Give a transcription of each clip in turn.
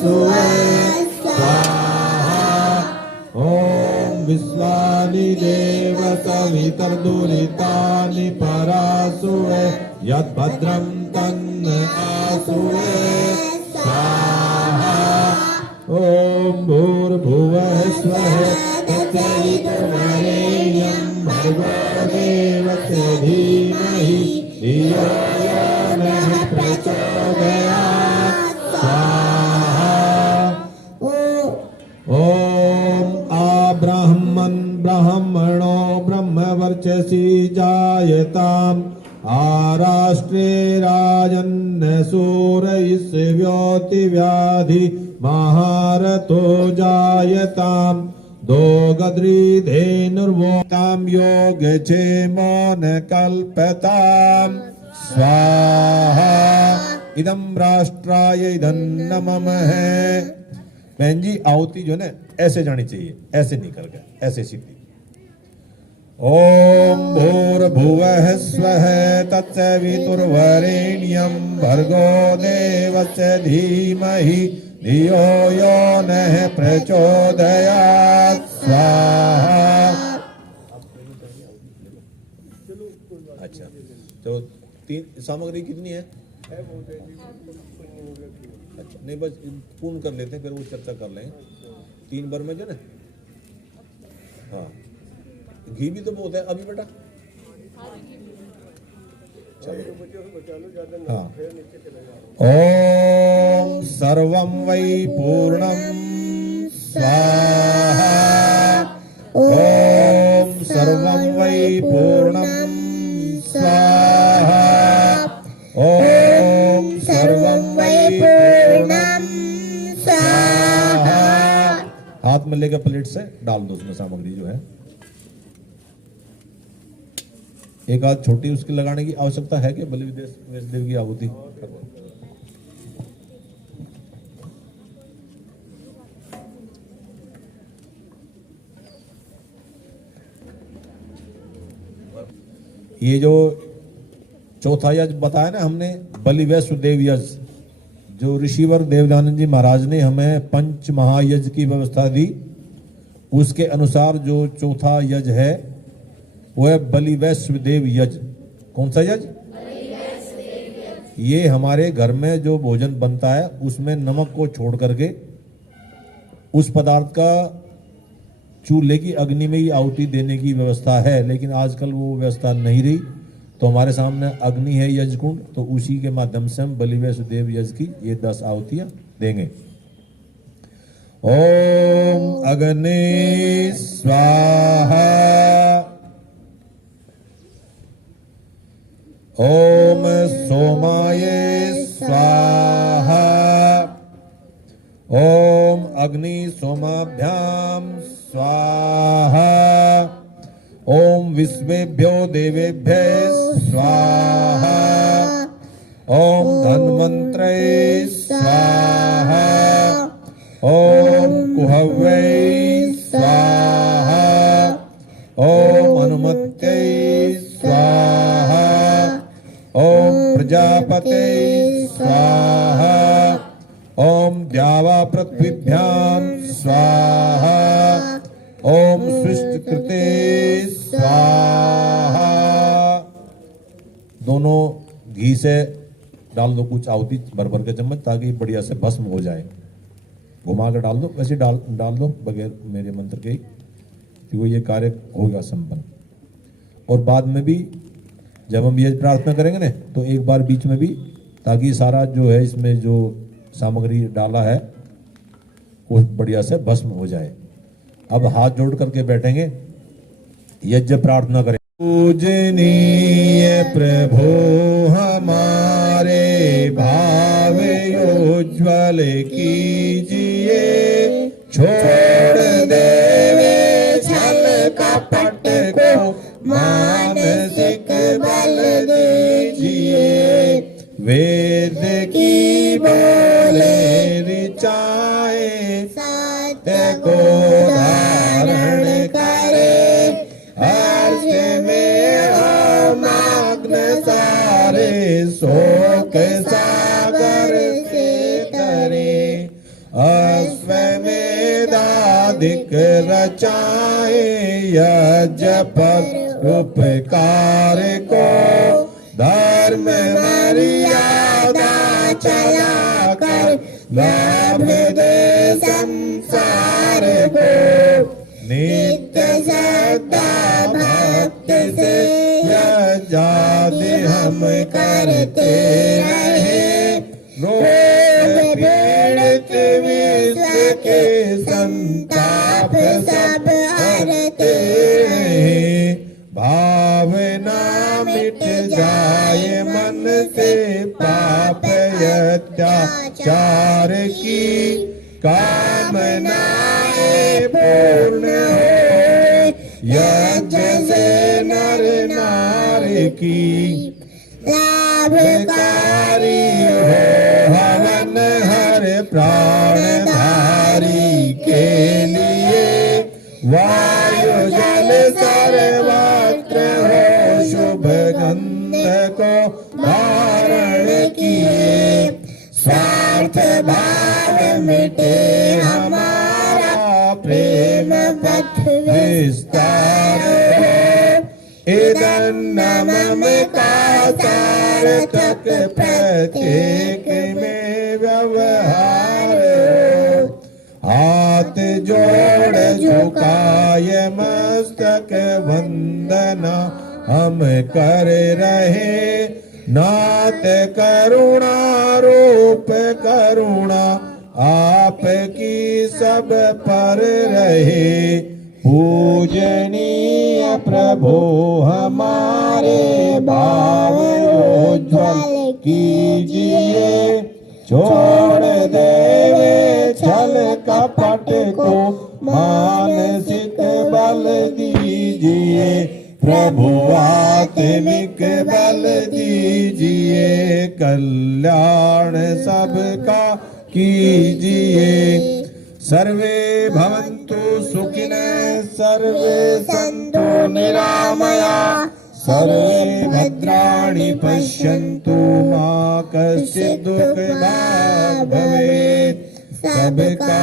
स्वाहा। ओम विश्वानि देव सवितर्दुरितानि परासुवे यद्भद्रं तन्न आसुवे स्वाहा। ओम भूर्भुवः स्वः तत्सवितुर्वरेण्यं भर्गो देवस्य धीमहि धियो यो नः प्रचोदयात् स्वाहा। ओम आब्राह्मन् ब्राह्मणो ब्रह्मवर्चसि जायताम् आराष्ट्रे राजन्न सूरयिष्यव्योतिव्याधि महारथो जायताम् दोगद्रिधेनुर्वोतां योगक्षेमो न कल्पताम् स्वाहा। इदं राष्ट्राय इदं नमः। बहन जी आहुति जो है ऐसे जानी चाहिए, ऐसे नहीं कर गया, ऐसे सीधी। ओम भूर्भुवः स्वः तत्सवितुर्वरेण्यं भर्गो देवस्य धीमहि धियो यो नः प्रचोदयात् स्वाहा। अच्छा तो तीन सामग्री कितनी है? अच्छा नहीं बस पूर्ण कर लेते हैं, फिर वो चर्चा कर लेंगे। 3 बार में जो ना, हाँ घी भी तो बहुत है अभी बेटा। हाँ। ओम सर्वं वै पूर्णं स्वाहा। ओम सर्वं वै पूर्णं स्वाहा। ओम सर्वं वै पूर्णं स्वाहा। हाथ में लेकर प्लेट से डाल दो उसमें सामग्री जो है। एक आध छोटी उसकी लगाने की आवश्यकता है कि बलि देव की आहुति। ये जो चौथा यज्ञ बताया ना हमने, बलि वैश्व देव यज्ञ, जो ऋषिवर देवदानंद जी महाराज ने हमें पंच महायज्ञ की व्यवस्था दी, उसके अनुसार जो चौथा यज्ञ है वो है बलि वैश्व देव यज्ञ। कौन सा यज्ञ? ये हमारे घर में जो भोजन बनता है उसमें नमक को छोड़ करके उस पदार्थ का चूल्हे की अग्नि में ही आहुति देने की व्यवस्था है, लेकिन आजकल वो व्यवस्था नहीं रही। तो हमारे सामने अग्नि है यज्ञ कुंड, तो उसी के माध्यम से हम बलि वैश्व देव यज्ञ की ये 10 आहुतियां देंगे। ओम अग्नि स्वाहा। ओम सोमाय स्वाहा। ओम अग्नि सोमाभ्याम स्वाहा। ओम विश्वेभ्यो देवेभ्यः स्वाहा। ओम धन्वंतरे स्वाहा। ओम कुहवे स्वाहा। ओम हनुमते स्वाहा। ओम प्रजापते स्वाहा। ओम द्यावा पृथ्वीभ्यां स्वाहा। ओम सृष्टिकृते स्वाहा। दोनों घी से डाल दो कुछ आहुति भर भर के चम्मच, ताकि बढ़िया से भस्म हो जाए। घुमा कर डाल दो, वैसे डाल दो बगैर मेरे मंत्र के, कि ये कार्य होगा संपन्न। और बाद में भी जब हम ये प्रार्थना करेंगे ना, तो एक बार बीच में भी, ताकि सारा जो है इसमें जो सामग्री डाला है वो बढ़िया से भस्म हो जाए। अब हाथ जोड़ करके बैठेंगे, यज्ञ प्रार्थना करें। पूजनीय प्रभु हमारे भाव उज्ज्वल कीजिए, छोड़ देवे छल कपट को मानसिक बल दीजिए। वेद की बोले ऋचाए सत्य को धारण करे, हर्ष में हो मग्न सारे शोक सागर से तरे। एक रचाए यज्ञ पर उपकार को, धर्म मर्यादा चला कर लाभ दे संसार को। नित्य श्रद्धा भक्ति से यज्ञादि हम करते रहे, रोग पीड़ित विश्व के संताप सब हरते रहे। भावना मिट जाए मन से पाप अत्याचार की, कामनाएं पूर्ण हो यज्ञ से नर नारी की। लाभकारी हो हवन हर प्राणधारी के लिए, वायु जल सर्वत्र हो शुभ गंध को धारण किए। स्वार्थ भाव मिटे हमारा प्रेम पथ विस्तार हो, इदन्नम का सार्थक प्रत्येक में व्यवहार हो। हाथ जोड़ झुकाए मस्तक वंदना हम कर रहे, नाथ करुणा रूप करुणा आपकी सब पर रहे। पूजनीय प्रभु हमारे भाव उज्ज्वल कीजिए, छोड़ देवे छल कपट को मानसिक बल दीजिए। प्रभु आत्मिक बल दीजिए, कल्याण सबका कीजिए। सर्वे भवन्तु सुखिनः, सर्वे सन्तु निरामया, सर्वे भद्राणि पश्यन्तु मा कश्चित् दुःखभाग् भवेत्। सबका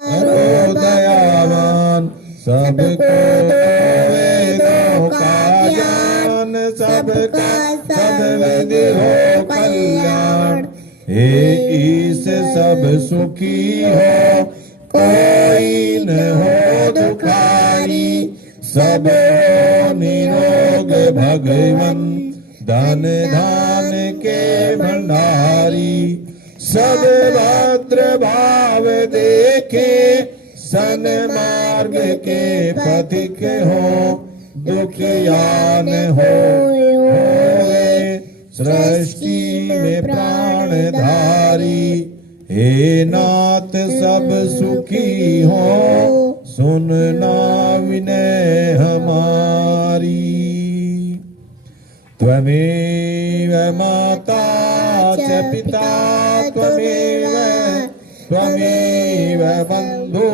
भलो दयावान, सबको वेदों का ज्ञान, सबका सद्विधि हो कल्याण। ईश सब सुखी हो, कोई न हो दुखारी, सब निरोग भगवन धन धान के भंडारी। सब भद्र भाव देखे, सन्मार्ग के पथिक हो, दुखियान होवे सृष्टि में प्राणधारी। हे नाथ सब सुखी हो, सुनना विनय हमारी। त्वमेव माता च पिता त्वमेव, त्वमेव बन्धु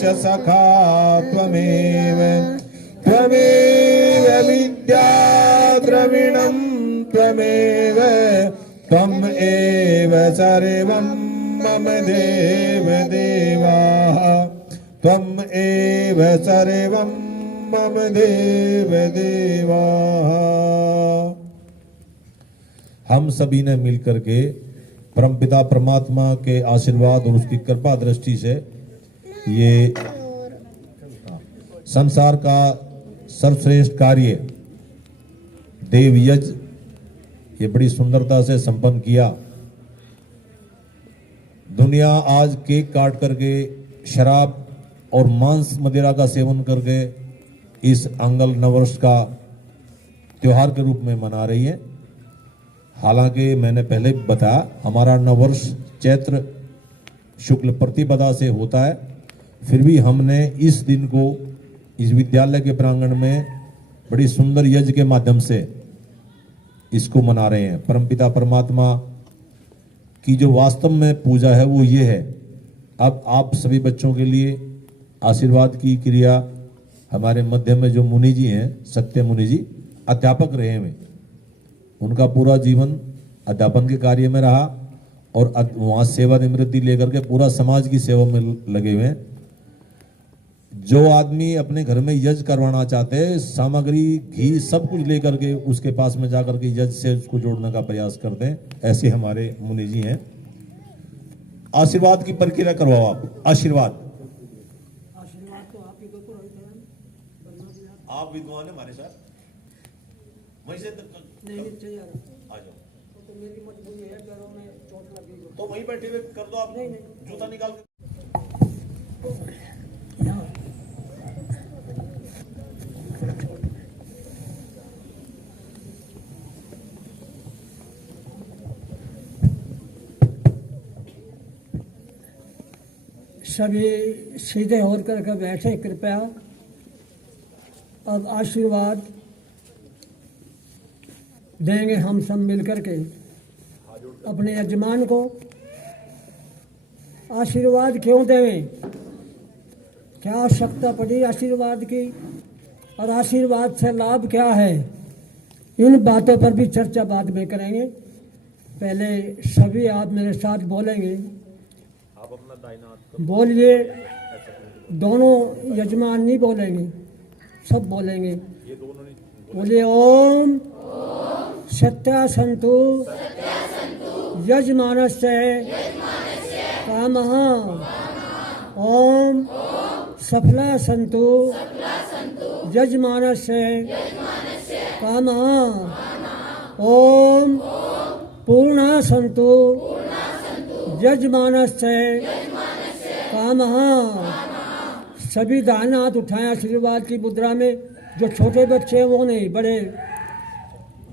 च सखा त्वमेव, त्वमेव विद्या द्रविणं त्वमेव, त्वम् एव सर्वं मम देव देवा, त्वम् एव सर्वं मम देव देवा। हम सभी ने मिलकर के परमपिता परमात्मा के आशीर्वाद और उसकी कृपा दृष्टि से ये संसार का सर्वश्रेष्ठ कार्य देव यज्ञ ये बड़ी सुंदरता से संपन्न किया। दुनिया आज केक काट करके शराब और मांस मदिरा का सेवन करके इस अंगल नववर्ष का त्योहार के रूप में मना रही है। हालांकि मैंने पहले बताया हमारा नववर्ष चैत्र शुक्ल प्रतिपदा से होता है, फिर भी हमने इस दिन को इस विद्यालय के प्रांगण में बड़ी सुंदर यज्ञ के माध्यम से इसको मना रहे हैं। परमपिता परमात्मा की जो वास्तव में पूजा है वो ये है। अब आप सभी बच्चों के लिए आशीर्वाद की क्रिया हमारे मध्य में जो मुनि जी हैं, सत्य मुनि जी अध्यापक रहे हैं, उनका पूरा जीवन अध्यापन के कार्य में रहा और वहाँ सेवा निवृत्ति लेकर के पूरा समाज की सेवा में लगे हुए हैं। जो आदमी अपने घर में यज्ञ करवाना चाहते हैं, सामग्री घी सब कुछ लेकर के उसके पास में जाकर के यज्ञ से उसको जोड़ने का प्रयास करते हैं। ऐसे हमारे मुनि जी हैं। आशीर्वाद की प्रक्रिया करवाओ आप। आशीर्वाद तो आप ही को पुरोहित हैं, आप विद्वान है हमारे साथ। वहीं से नहीं चाहिए आ जाओ। तो मेरी मजबूरी है, पैरों में चोट लगी हो। तो वहीं बैठे हुए कर दो आप। नहीं, नहीं। जूता निकाल के यहाँ सभी सीधे होकर के बैठे कृपया। अब आशीर्वाद देंगे हम सब मिलकर के अपने यजमान को। आशीर्वाद क्यों दें, क्या आवश्यकता पड़ी आशीर्वाद की, और आशीर्वाद से लाभ क्या है, इन बातों पर भी चर्चा बाद में करेंगे। पहले सभी आप मेरे साथ बोलेंगे। आप अपना दाहिना हाथ बोलिए, दोनों यजमान नहीं बोलेंगे, सब बोलेंगे। ये दोनों नहीं बोलिए ओम सत्या संतु यजमानस्य कामः, ओम सफला संतु यजमानस्य कामः, ओम पूर्णा संतु यजमानस्य कामः। सभी दाहिना हाथ उठाएं आशीर्वाद की मुद्रा में। जो छोटे बच्चे हैं वो नहीं, बड़े,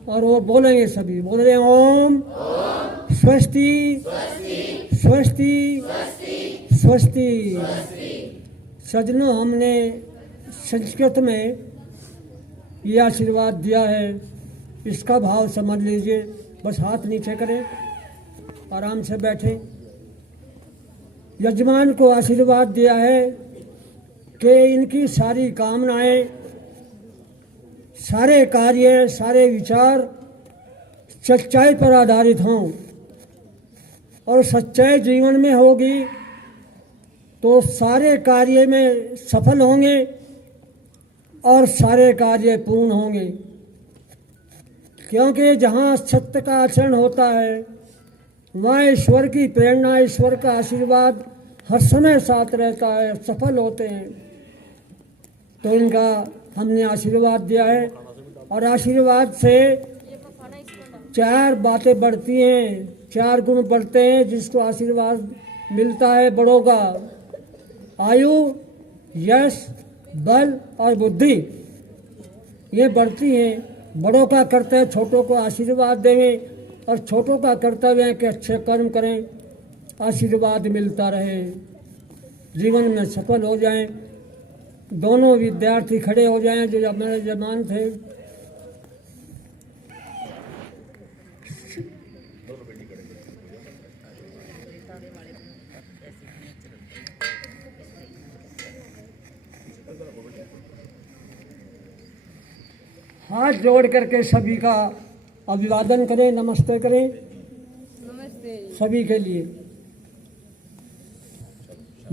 और वो बोलेंगे सभी। बोल रहे हैं ओम स्वस्ति स्वस्ति स्वस्ति। सज्जनों, हमने संस्कृत में ये आशीर्वाद दिया है, इसका भाव समझ लीजिए। बस हाथ नीचे करें, आराम से बैठें। यजमान को आशीर्वाद दिया है कि इनकी सारी कामनाएं, सारे कार्य, सारे विचार सच्चाई पर आधारित हों, और सच्चाई जीवन में होगी तो सारे कार्य में सफल होंगे और सारे कार्य पूर्ण होंगे। क्योंकि जहाँ सत्य का आचरण होता है वहाँ ईश्वर की प्रेरणा, ईश्वर का आशीर्वाद हर समय साथ रहता है, सफल होते हैं। तो इनका हमने आशीर्वाद दिया है, और आशीर्वाद से चार बातें बढ़ती हैं, चार गुण बढ़ते हैं जिसको आशीर्वाद मिलता है। बड़ों का आयु, यश, बल और बुद्धि, ये बढ़ती हैं। बड़ों का कर्तव्य छोटों को आशीर्वाद देंगे, और छोटों का कर्तव्य है कि अच्छे कर्म करें, आशीर्वाद मिलता रहे, जीवन में सफल हो जाएं। दोनों विद्यार्थी खड़े हो जाएं जो मेरे जमान थे। हाथ जोड़ करके सभी का अभिवादन करें, नमस्ते करें। नमस्ते। सभी के लिए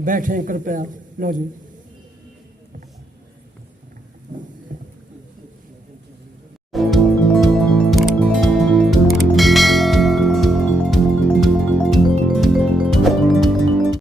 बैठें कृपया। लो जी।